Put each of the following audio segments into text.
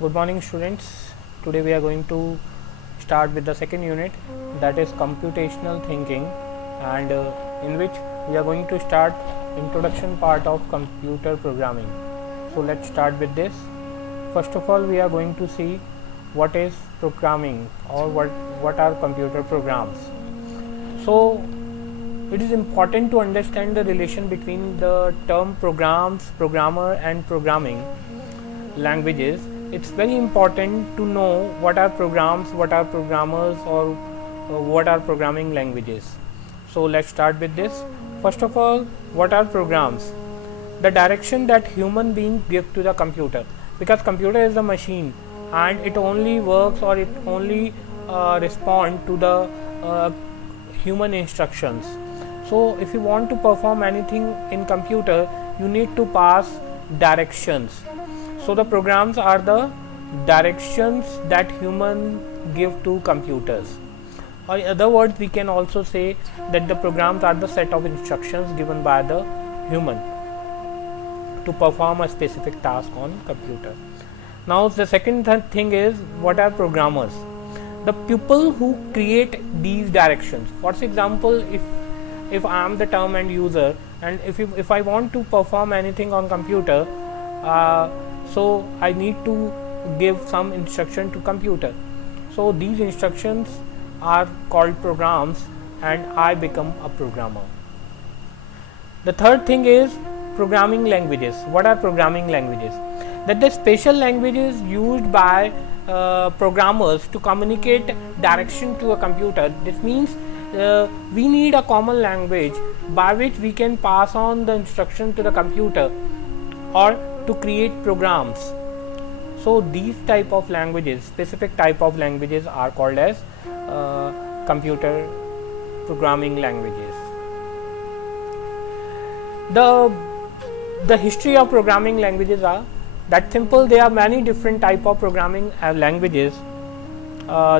Good morning students. Today we are going to start with the second unit, that is computational thinking, and in which we are going to start introduction part of computer programming. So let's start with this. First of all, we are going to see what is programming or what are computer programs. So it is important to understand the relation between the term programs, programmer and programming languages. It's very important to know what are programs, what are programmers, or what are programming languages. So let's start with this. First of all, what are programs? The direction that human beings give to the computer, because computer is a machine and it only works or it only respond to the human instructions. So if you want to perform anything in computer, you need to pass directions. So the programs are the directions that human give to computers. Or in other words, we can also say that the programs are the set of instructions given by the human to perform a specific task on computer. Now the second thing is, what are programmers? The people who create these directions. For example, if I am the term end user and if I want to perform anything on computer, so I need to give some instruction to computer. So these instructions are called programs and I become a programmer. The third thing is programming languages. What are programming languages? That the special languages used by programmers to communicate direction to a computer. This means we need a common language by which we can pass on the instruction to the computer or to create programs. So these type of languages, specific type of languages, are called as computer programming languages. The history of programming languages are that simple. There are many different type of programming languages.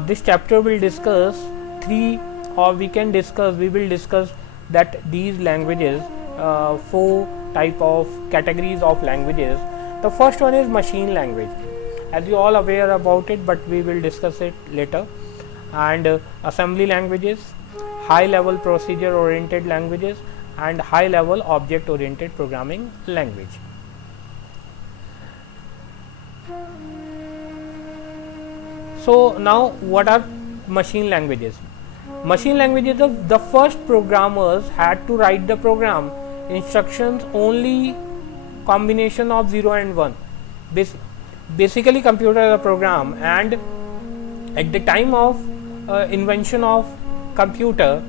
This chapter will discuss three, or we will discuss that these languages, four type of categories of languages. The first one is machine language, as you all aware about it, but we will discuss it later. And assembly languages, high level procedure oriented languages, and high level object oriented programming language. So now what are machine languages? Machine languages, the first programmers had to write the program instructions only combination of 0 and 1. Basically computer is a program, and at the time of invention of computer,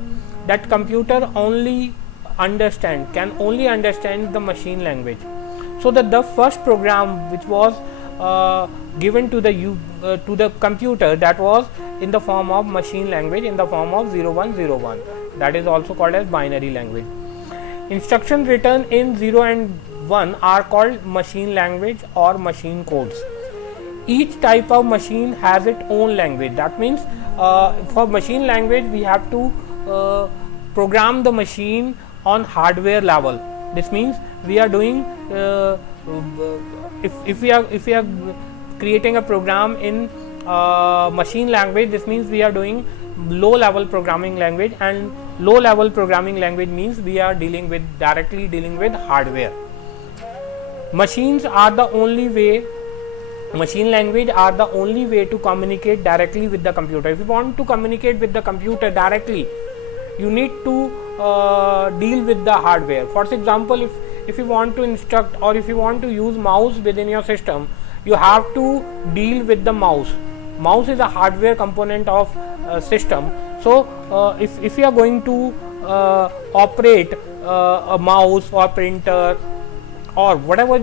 that computer can only understand the machine language. So that the first program which was given to the computer, that was in the form of machine language, in the form of 0101. That is also called as binary language. Instructions written in 0 and 1 are called machine language or machine codes. Each type of machine has its own language. That means for machine language we have to program the machine on hardware level. This means we are doing if we are creating a program in machine language, this means we are doing low level programming language, and low level programming language means we are directly dealing with hardware. Machine language are the only way to communicate directly with the computer. If you want to communicate with the computer directly, you need to deal with the hardware. For example, if you want to instruct or if you want to use mouse within your system, you have to deal with the mouse. Mouse is a hardware component of system. So if you are going to operate a mouse or printer or whatever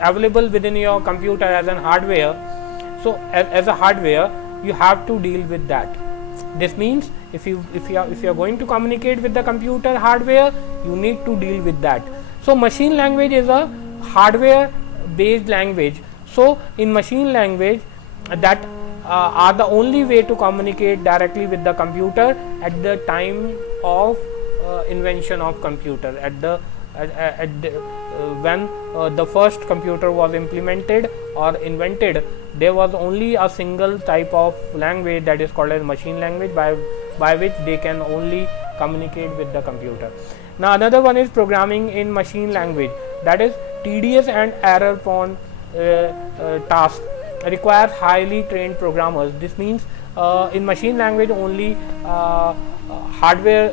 available within your computer as an hardware, so as a hardware you have to deal with that. This means if you are going to communicate with the computer hardware, you need to deal with that. So machine language is a hardware based language. So in machine language, that are the only way to communicate directly with the computer at the time of invention of computer, at the when the first computer was implemented or invented, there was only a single type of language that is called as machine language, by which they can only communicate with the computer. Now another one is programming in machine language, that is tedious and error prone task, requires highly trained programmers. This means in machine language only hardware,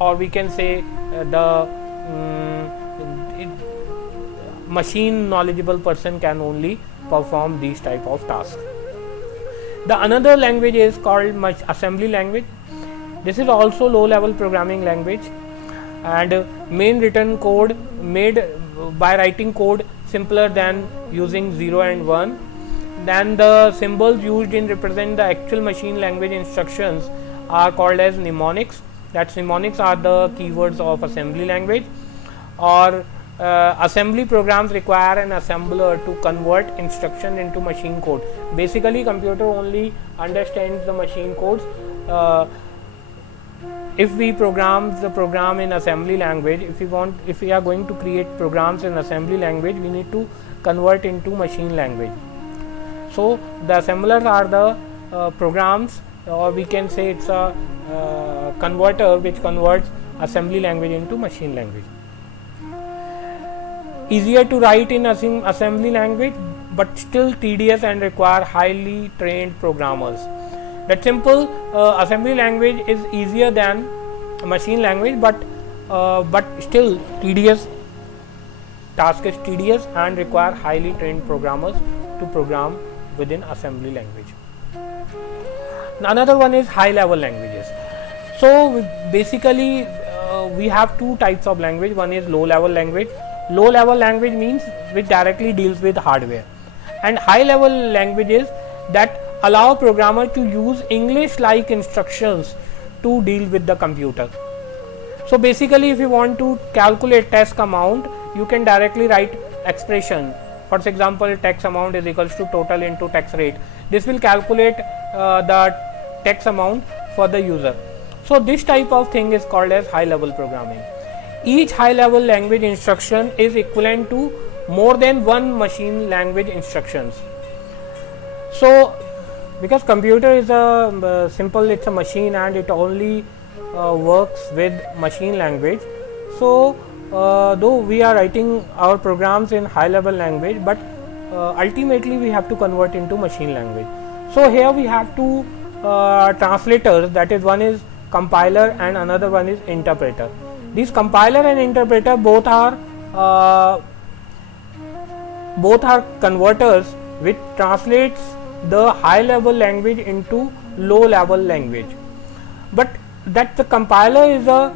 or we can say the machine knowledgeable person can only perform these type of tasks. The another language is called assembly language. This is also low level programming language, and main written code made by writing code simpler than using 0 and 1. Then the symbols used in represent the actual machine language instructions are called as mnemonics. That mnemonics are the keywords of assembly language. Or assembly programs require an assembler to convert instruction into machine code. Basically computer only understands the machine codes. If we program the program in assembly language, if we are going to create programs in assembly language, we need to convert into machine language. So the assemblers are the programs, or we can say it's a converter which converts assembly language into machine language. Easier to write in assembly language, but still tedious and require highly trained programmers. That simple assembly language is easier than machine language, but still tedious. Task is tedious and require highly trained programmers to program within assembly language. Another one is high level languages. So basically we have two types of language. One is low level language. Low level language means which directly deals with hardware, and high level languages that allow programmer to use English like instructions to deal with the computer. So basically if you want to calculate task amount, you can directly write expression. For example, tax amount is equals to total into tax rate. This will calculate the tax amount for the user. So this type of thing is called as high level programming. Each high level language instruction is equivalent to more than one machine language instructions. So because computer is a simple, it's a machine and it only works with machine language. So though we are writing our programs in high level language, but ultimately we have to convert into machine language. So here we have two translators, that is one is compiler and another one is interpreter. These compiler and interpreter both are converters which translates the high level language into low level language. But that the compiler is a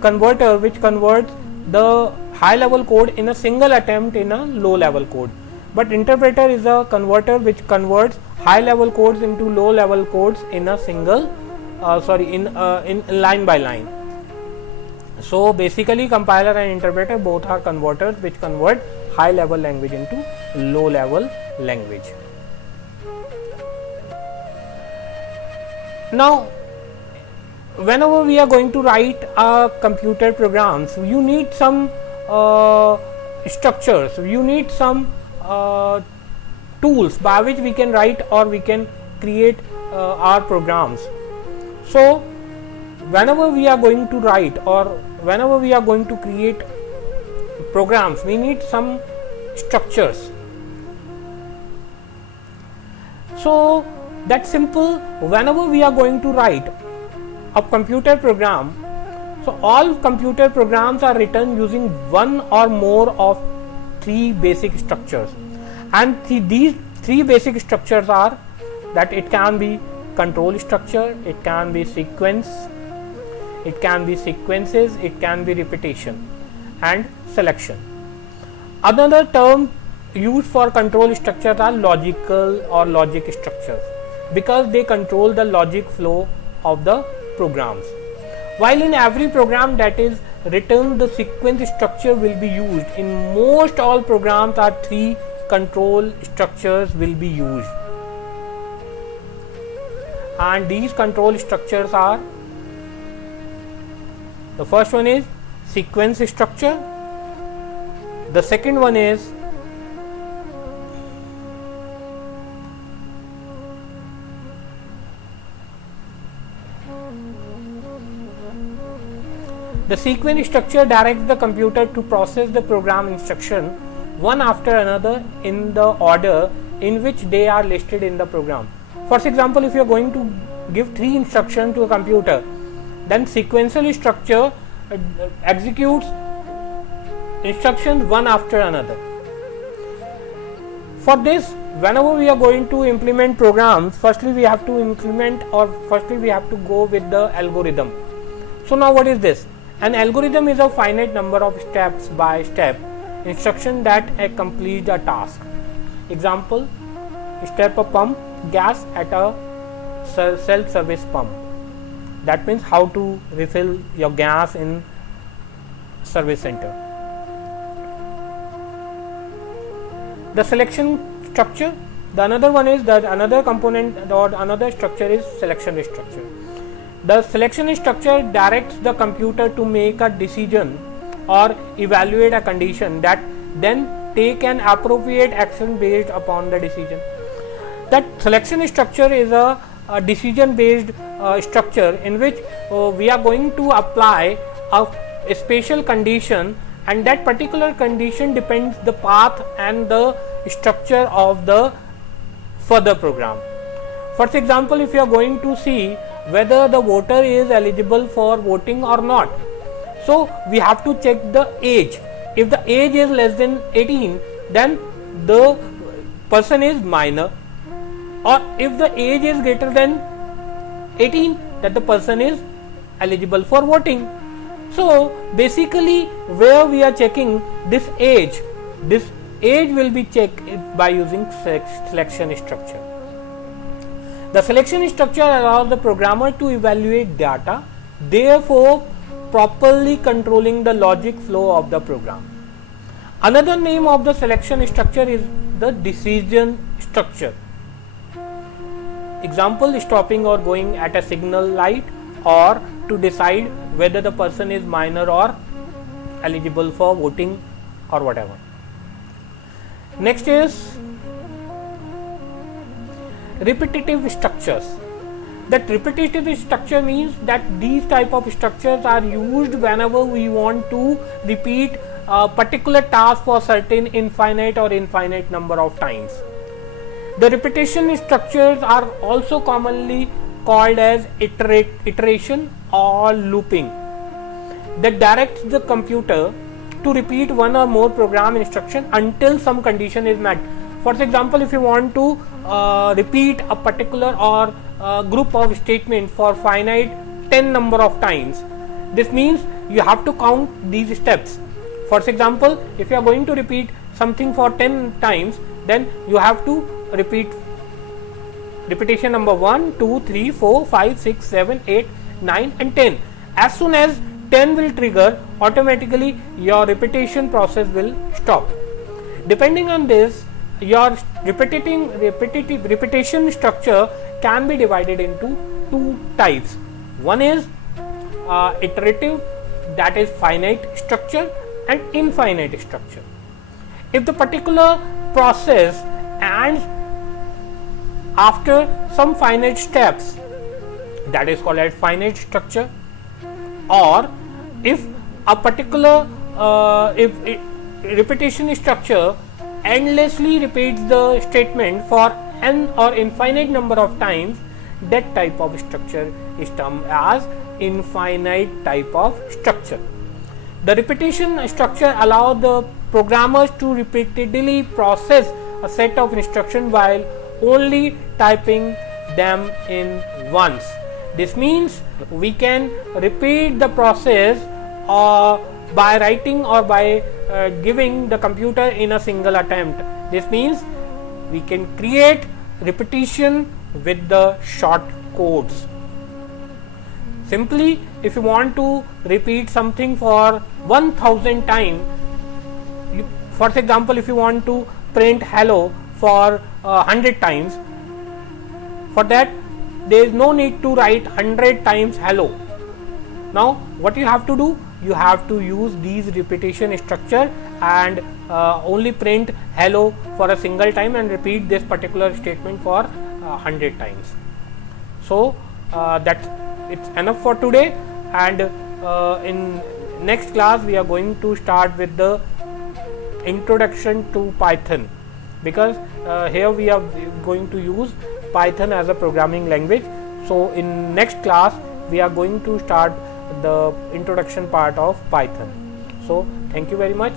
converter which converts the high level code in a single attempt in a low level code. But interpreter is a converter which converts high level codes into low level codes in a single in line by line. So basically compiler and interpreter both are converters which convert high level language into low level language. Now whenever we are going to write computer programs, you need some structures, you need some tools by which we can write or we can create our programs. So whenever we are going to write or whenever we are going to create programs, we need some structures. So that's simple. Whenever we are going to write a computer program, so all computer programs are written using one or more of three basic structures, and these three basic structures are that it can be control structure, it can be sequence, it can be sequences, it can be repetition and selection. Another term used for control structures are logical or logic structures, because they control the logic flow of the programs. While in every program that is written, the sequence structure will be used. In most all programs are three control structures will be used, and these control structures are, the first one is sequence structure. The second one is the sequence structure directs the computer to process the program instruction one after another in the order in which they are listed in the program. For example, if you are going to give 3 instructions to a computer, then sequential structure executes instructions one after another. For this, whenever we are going to implement programs, firstly we have to go with the algorithm. So now what is this? An algorithm is a finite number of steps by step instruction that complete a task. Example, step a pump gas at a self-service pump. That means how to refill your gas in service center. The selection structure, the another one is that another component or another structure is selection structure. The selection structure directs the computer to make a decision or evaluate a condition that then take an appropriate action based upon the decision. That selection structure is a decision based structure in which we are going to apply a special condition, and that particular condition depends the path and the structure of the further program. For example, if you are going to see whether the voter is eligible for voting or not, so we have to check the age. If the age is less than 18, then the person is minor, or if the age is greater than 18, that the person is eligible for voting. So basically, where we are checking this age will be checked by using selection structure. The selection structure allows the programmer to evaluate data, therefore properly controlling the logic flow of the program. Another name of the selection structure is the decision structure. Example, stopping or going at a signal light, or to decide whether the person is minor or eligible for voting or whatever. Next is repetitive structures. That repetitive structure means that these type of structures are used whenever we want to repeat a particular task for certain infinite number of times. The repetition structures are also commonly called as iteration or looping, that directs the computer to repeat one or more program instruction until some condition is met. For example, if you want to repeat a particular or group of statement for finite 10 number of times, this means you have to count these steps. For example, if you are going to repeat something for 10 times, then you have to repeat repetition number 1, 2, 3, 4, 5, 6, 7, 8, 9 and 10. As soon as 10 will trigger, automatically your repetition process will stop. Depending on this, your repetition structure can be divided into 2 types. One is iterative, that is finite structure, and infinite structure. If the particular process ends after some finite steps, that is called as finite structure. Or if a particular repetition structure endlessly repeats the statement for n or infinite number of times, that type of structure is termed as infinite type of structure. The repetition structure allows the programmers to repeatedly process a set of instructions while only typing them in once. This means we can repeat the process by writing or by giving the computer in a single attempt. This means we can create repetition with the short codes. Simply, if you want to repeat something for 1000 times, for example, if you want to print hello for 100 times, for that there is no need to write 100 times hello. Now what you have to do, you have to use these repetition structure and only print hello for a single time and repeat this particular statement for 100 times. So that's it's enough for today, and in next class we are going to start with the introduction to Python, because here we are going to use Python as a programming language. So in next class we are going to start the introduction part of Python. So thank you very much.